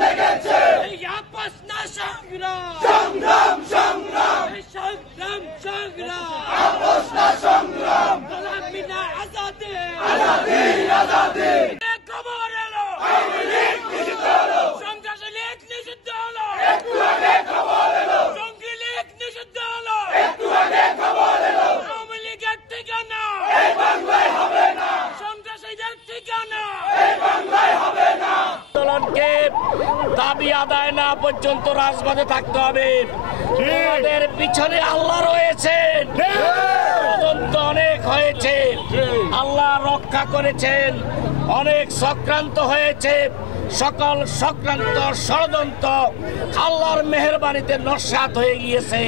লেগেছে এই আপস না সংগ্রাম এই সংগ্রাম আপস না সংগ্রাম গোলামি না আজাদি খবর এলো আওয়ামী লীগ নিষিদ্ধ হলো সন্ত্রাসী লীগ নিষিদ্ধ হলো একটু আগে খবর এলো জঙ্গি লীগ নিষিদ্ধ হলো একটু আগে খবর এলো আওয়ামী লীগের ঠিকানা এই বাংলায় হবে না সন্ত্রাসীদের ঠিকানা এই বাংলায় হবে না। আন্দোলনকে দাবি আদায় না পর্যন্ত রাজপথে থাকতে হবে। আমাদের পিছনে আল্লাহ রয়েছে, তদন্ত অনেক হয়েছে, আল্লাহ রক্ষা করেছেন, অনেক চক্রান্ত হয়েছে, সকল চক্রান্ত ষড়যন্ত্র আল্লাহর মেহেরবানিতে নস্যাৎ হয়ে গিয়েছে।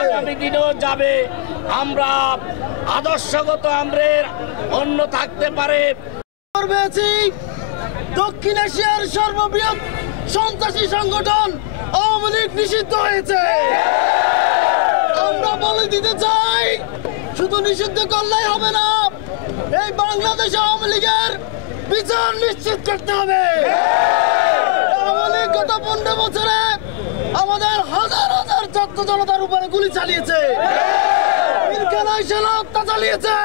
আগামী দিনেও যাবে। আমরা আদর্শগত আমরের অন্য থাকতে পারে। দক্ষিণ এশিয়ার সর্ববৃহৎ সন্ত্রাসী সংগঠন আওয়ামী লীগ নিষিদ্ধ হয়েছে। আমরা বলে দিতে চাই, শুধু নিষিদ্ধ করলেই হবে না, এই বাংলাদেশে আওয়ামী লীগের বিচার নিশ্চিত করতে হবে। আওয়ামী লীগ গত 15 বছরে আমাদের হাজার হাজার ছাত্র জনতার উপরে গুলি চালিয়েছে, পিলখানায় সেনা হত্যা চালিয়েছে।